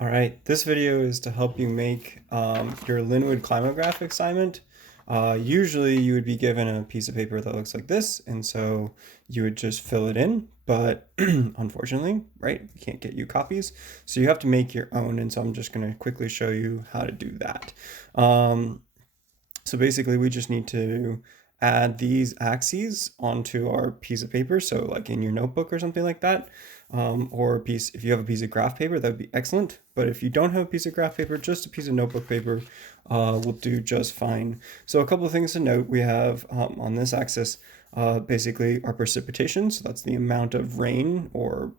All right, this video is to help you make your Linwood Climograph assignment. Usually you would be given a piece of paper that looks like this, and so you would just fill it in, but unfortunately, right, we can't get you copies, so you have to make your own, and so I'm just going to quickly show you how to do that. So basically we just need to add these axes onto our piece of paper. So like in your notebook or something like that, or a piece, if you have a piece of graph paper, that would be excellent. But if you don't have a piece of graph paper, just a piece of notebook paper will do just fine. So a couple of things to note, we have on this axis, basically our precipitation. So that's the amount of rain or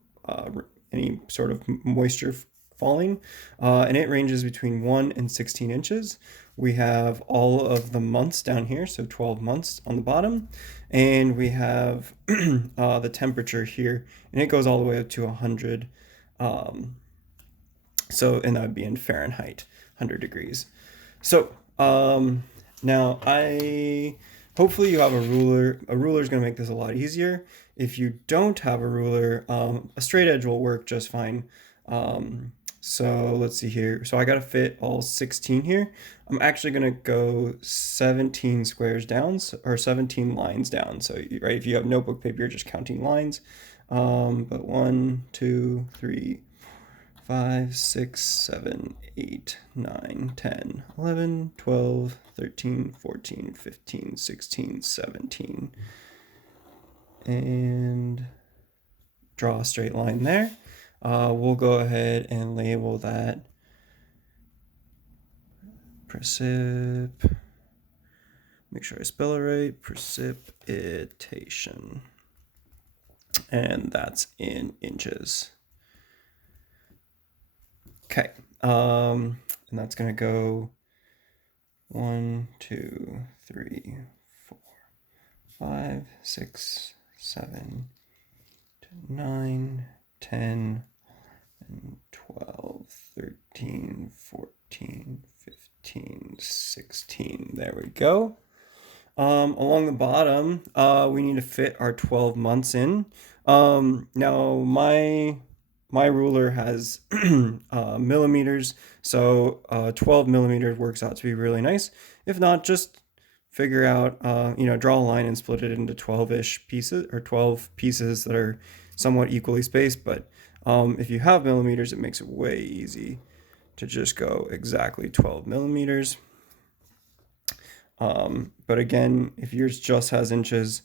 any sort of moisture falling, and it ranges between 1 and 16 inches. We have all of the months down here, so 12 months on the bottom, and we have the temperature here, and it goes all the way up to 100. And that would be in Fahrenheit, 100 degrees. So now hopefully you have a ruler. A ruler is going to make this a lot easier. If you don't have a ruler, a straight edge will work just fine. So let's see here. So I got to fit all 16 here. I'm actually going to go 17 squares down, or 17 lines down. So, right, if you have notebook paper, you're just counting lines. But 1, 2, 3, 5, 6, 7, 8, 9, 10, 11, 12, 13, 14, 15, 16, 17. And draw a straight line there. We'll go ahead and label that make sure I spell it right, precipitation. And that's in inches. Okay, and that's gonna go 1, 2, 3, 4, 5, 6, 7, 9, 10, and 12, 13, 14, 15, 16. There we go. Along the bottom, we need to fit our 12 months in. Now my ruler has millimeters, so 12 millimeters works out to be really nice. If not, just figure out, draw a line and split it into 12-ish pieces, or 12 pieces that are somewhat equally spaced. But if you have millimeters, it makes it way easy to just go exactly 12 millimeters. But again, if yours just has inches,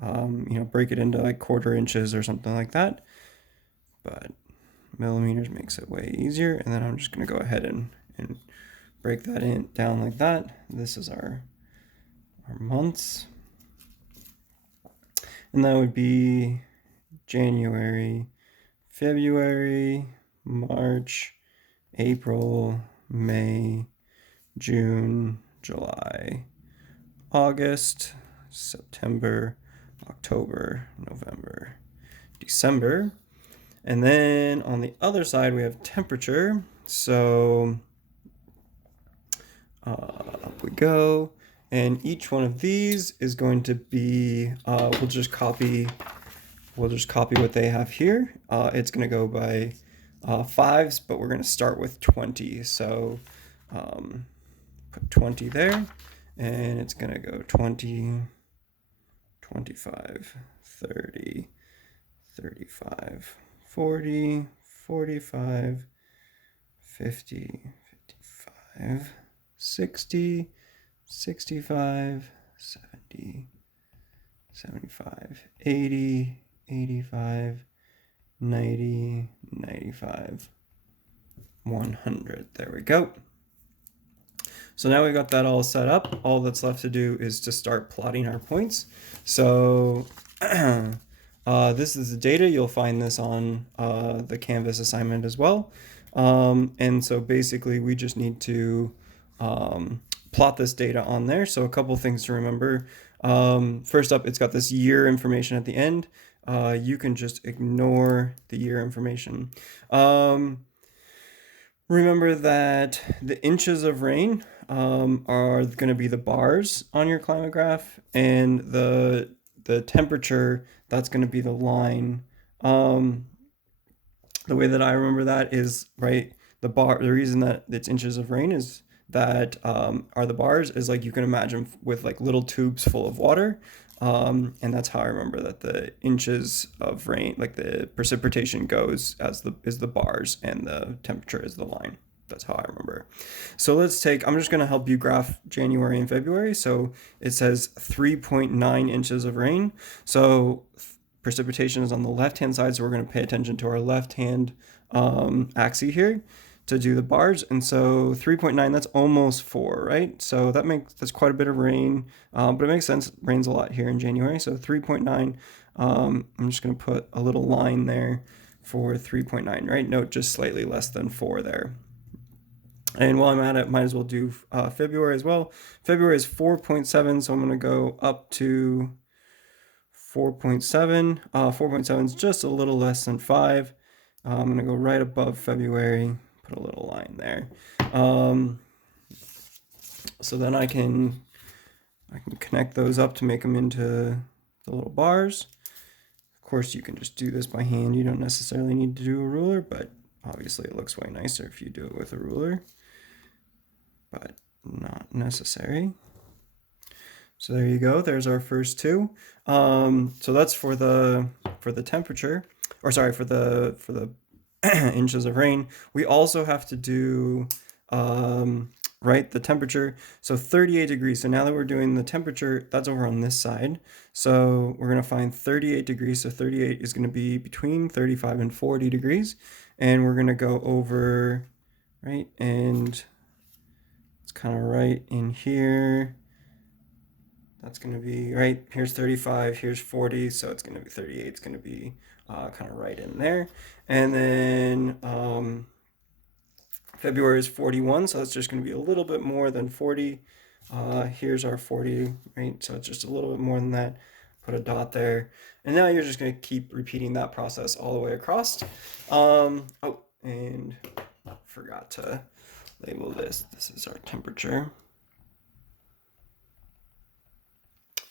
break it into like quarter inches or something like that. But millimeters makes it way easier. And then I'm just going to go ahead and break that down like that. This is our months. And that would be January, February, March, April, May, June, July, August, September, October, November, December. And then on the other side, we have temperature. So up we go. And each one of these is going to be, we'll just copy what they have here. It's going to go by fives, but we're going to start with 20. So put 20 there, and it's going to go 20, 25, 30, 35, 40, 45, 50, 55, 60, 65, 70, 75, 80, 85, 90, 95, 100. There we go. So now we've got that all set up. All that's left to do is to start plotting our points. So this is the data. You'll find this on the Canvas assignment as well. And so basically we just need to plot this data on there. So a couple things to remember. First up, it's got this year information at the end. You can just ignore the year information. Remember that the inches of rain are going to be the bars on your climograph, and the temperature, that's going to be the line. The way that I remember that is, right, the reason that it's inches of rain is that are the bars is like you can imagine with like little tubes full of water. And that's how I remember that the inches of rain, like the precipitation goes as the bars and the temperature is the line. That's how I remember. So I'm just going to help you graph January and February. So it says 3.9 inches of rain. So precipitation is on the left-hand side. So we're going to pay attention to our left-hand axis here to do the bars. And so 3.9, that's almost 4, right? So that's quite a bit of rain, but it makes sense. It rains a lot here in January. So 3.9, I'm just going to put a little line there for 3.9, right? Note just slightly less than 4 there. And while I'm at it, might as well do February as well. February is 4.7, so I'm going to go up to 4.7. 4.7 is just a little less than 5. I'm going to go right above February, put a little line there. So then I can connect those up to make them into the little bars. Of course, you can just do this by hand. You don't necessarily need to do a ruler, but obviously it looks way nicer if you do it with a ruler, but not necessary. So there you go. There's our first two. So that's for the temperature, or sorry, for the inches of rain. We also have to do right, the temperature. So 38 degrees. So now that we're doing the temperature, that's over on this side. So we're going to find 38 degrees. So 38 is going to be between 35 and 40 degrees. And we're going to go over, right, and it's kind of right in here. That's going to be, right, here's 35, here's 40, so it's going to be 38. It's going to be kind of right in there. And then February is 41, so it's just going to be a little bit more than 40. Here's our 40, right? So it's just a little bit more than that. Put a dot there. And now you're just going to keep repeating that process all the way across. Oh, and forgot to label this. This is our temperature.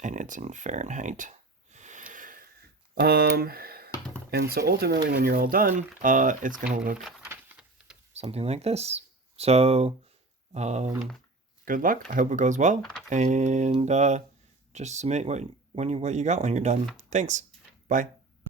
And it's in Fahrenheit. And so ultimately when you're all done, it's going to look something like this. So good luck. I hope it goes well. And just submit what you got when you're done. Thanks. Bye.